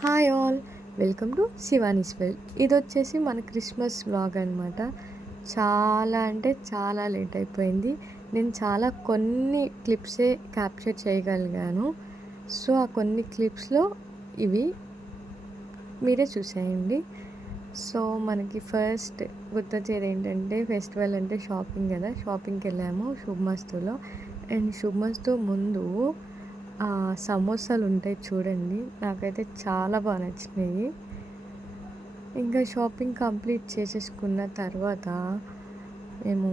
Hi all, welcome to Shivani's well. ఇది వచ్చేసి మన క్రిస్మస్ వ్లాగ్ అనమాట. చాలా అంటే చాలా లేట్ అయిపోయింది. నేను కొన్ని క్లిప్సే క్యాప్చర్ చేయగలిగాను. సో ఆ కొన్ని క్లిప్స్లో ఇవి మీరే చూసేయండి. సో మనకి ఫస్ట్ గుర్తొచ్చేది ఏంటంటే, ఫెస్టివల్ అంటే షాపింగ్ కదా. షాపింగ్కి వెళ్ళాము శుభమస్తులో. అండ్ శుభమస్తు ముందు సమోసాలు ఉంటాయి చూడండి, నాకైతే చాలా బాగా నచ్చినాయి. ఇంకా షాపింగ్ కంప్లీట్ చేసేసుకున్న తర్వాత మేము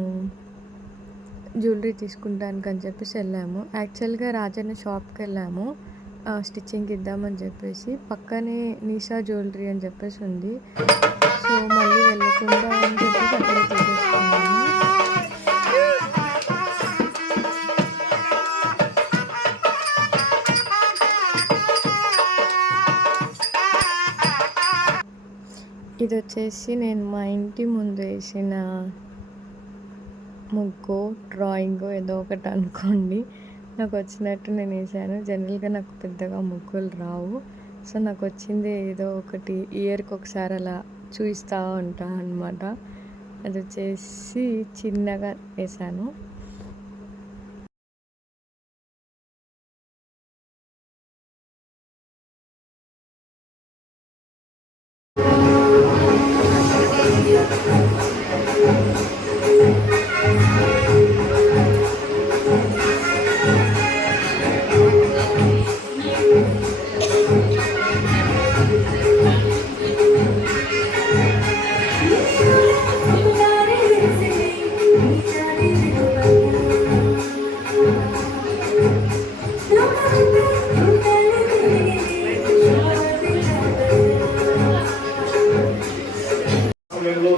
జ్యువెలరీ తీసుకుంటానికి అని చెప్పేసి వెళ్ళాము. యాక్చువల్గా రాజన్న షాప్కి వెళ్ళాము స్టిచ్చింగ్కి ఇద్దామని చెప్పేసి. పక్కనే నిషా జ్యువెలరీ అని చెప్పేసి ఉంది. సో మళ్ళీ వెళ్ళకుండా అని చెప్పేసి అక్కడే తీసేసుకున్నాము. ఇది వచ్చేసి నేను మా ఇంటి ముందు వేసిన ముగ్గు, డ్రాయింగ్ ఏదో ఒకటి అనుకోండి. నాకు వచ్చినట్టు నేను వేసాను. జనరల్గా నాకు పెద్దగా ముగ్గులు రావు. సో నాకు వచ్చింది ఏదో ఒకటి ఇయర్కి ఒకసారి అలా చూపిస్తూ ఉంటాను అనమాట. అది వచ్చేసి చిన్నగా వేసాను.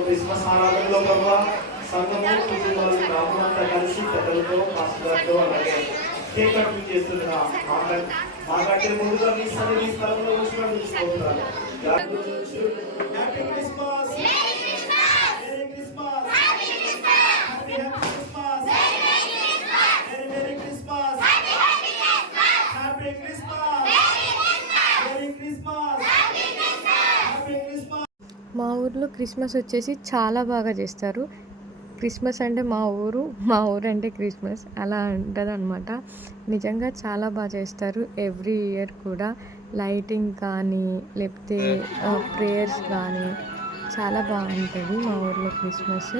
క్రిస్మస్ ఆరాధనలో సంఘము కుటుంబాలు రాములంతా కలిసి పెద్దలతో పాస్టర్లతో అలాగే కేక్ కటింగ్ చేస్తున్న మాకంటే ముందుగా మీ సన్నిధి స్థలంలో ఉంచినట్టు తీసుకుంటున్నారు. Happy Christmas, merry Christmas, happy Christmas, merry Christmas, happy Christmas, merry Christmas. మా ఊర్లో క్రిస్మస్ వచ్చేసి చాలా బాగా చేస్తారు. క్రిస్మస్ అంటే మా ఊరు అంటే క్రిస్మస్ అలా ఉంటుంది అనమాట. నిజంగా చాలా బాగా చేస్తారు. ఎవ్రీ ఇయర్ కూడా లైటింగ్ కానీ లేకపోతే ప్రేయర్స్ కానీ చాలా బాగుంటుంది మా ఊర్లో క్రిస్మస్.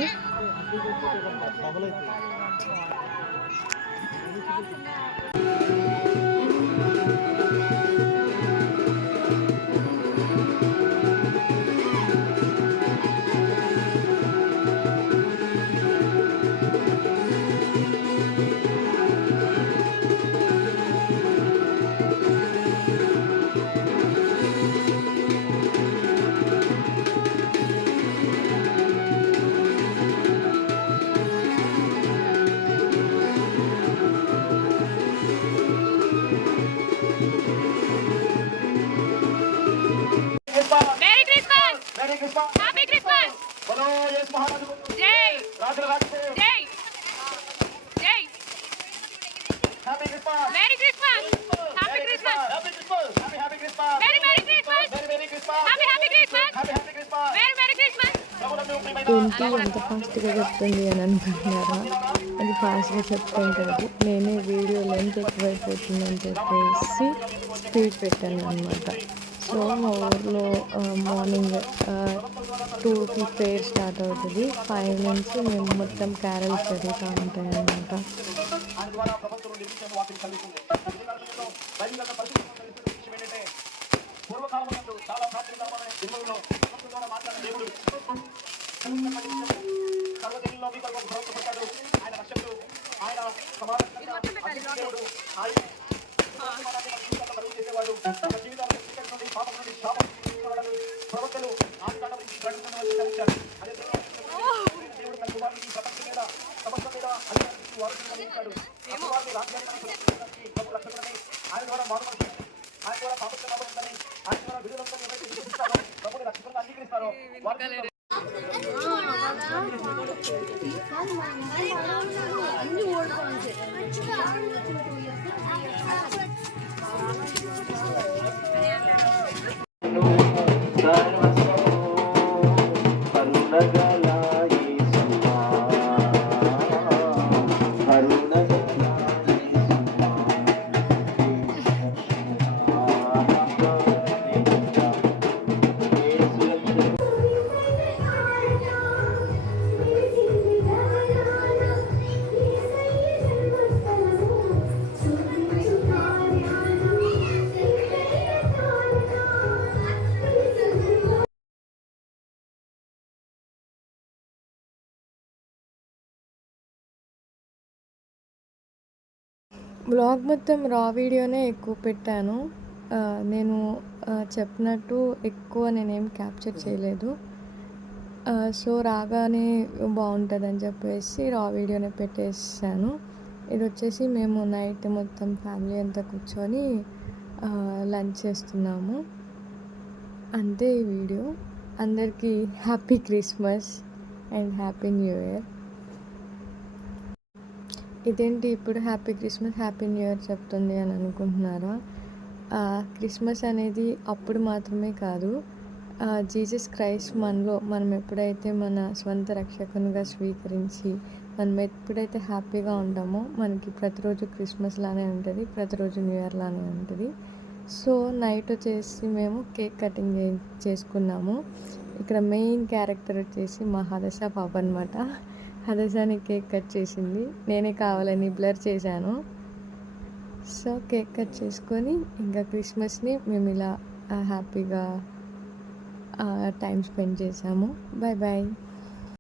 Happy Christmas! बोलो यीशु महाराज को जय! राज राज को जय! जय! Happy Christmas! Merry Christmas! Happy Christmas! Happy Christmas! Happy Christmas! Merry Merry Christmas! Merry Merry Christmas! Happy Happy Christmas! Happy Happy Christmas! Merry Merry Christmas! ఏంటి ఎంత ఫాస్ట్గా చెప్తుంది అని అనుకుంటున్నారా? అది ఫాస్ట్గా చెప్తుంటుంది. నేనే వీడియో లెంత్ ఎక్కువైపోతుందని చెప్పేసి స్పీడ్ పెట్టాను అనమాట. సో మా ఊర్లో మార్నింగ్ 2కి ప్రేయర్ స్టార్ట్ అవుతుంది. 5 నుంచి మేము మొత్తం క్యారల్స్ జరుగుతూ ఉంటాయి అన్నమాట. ప్రవక్తలు ఆయన ద్వారా మారు ఆయన ద్వారా పాపక్షమాపణ ఆయన ద్వారా విడుదలంతా ఎవరైతే విశ్వసిస్తారో ప్రభుని రక్షకులుగా అంగీకరిస్తారో వ్లాగ్ మొత్తం రా వీడియోనే ఎక్కువ పెట్టాను. నేను చెప్పినట్టు ఎక్కువ నేనేం క్యాప్చర్ చేయలేదు. సో, రాగానే బావుంటదని చెప్పేసి రా వీడియోనే పెట్టేసాను. ఇదొచ్చేసి మేము నైట్ మొత్తం ఫ్యామిలీ అంతా కూర్చొని లంచ్ చేస్తున్నాము. అంతే ఈ వీడియో. అందరికీ happy Christmas and happy new year. ఇదేంటి ఇప్పుడు happy Christmas, happy new year చెప్తుంది అని అనుకుంటున్నారా? క్రిస్మస్ అనేది అప్పుడు మాత్రమే కాదు, జీసస్ క్రైస్ట్ మనలో మనం ఎప్పుడైతే మన స్వంత రక్షకునిగా స్వీకరించి మనం ఎప్పుడైతే హ్యాపీగా ఉంటామో మనకి ప్రతిరోజు క్రిస్మస్ లానే ఉంటుంది, ప్రతిరోజు న్యూ ఇయర్ లానే ఉంటుంది. సో నైట్ వచ్చేసి మేము కేక్ కటింగ్ చేసుకున్నాము. ఇక్కడ మెయిన్ క్యారెక్టర్ వచ్చేసి మా హదశ పాప అనమాట. హదశాని కేక్ కట్ చేసింది, నేనే కావాలని బ్లర్ చేశాను. సో కేక్ కట్ చేసుకొని ఇంకా క్రిస్మస్ని మేము ఇలా హ్యాపీగా టైం స్పెండ్ చేసాము. Bye bye.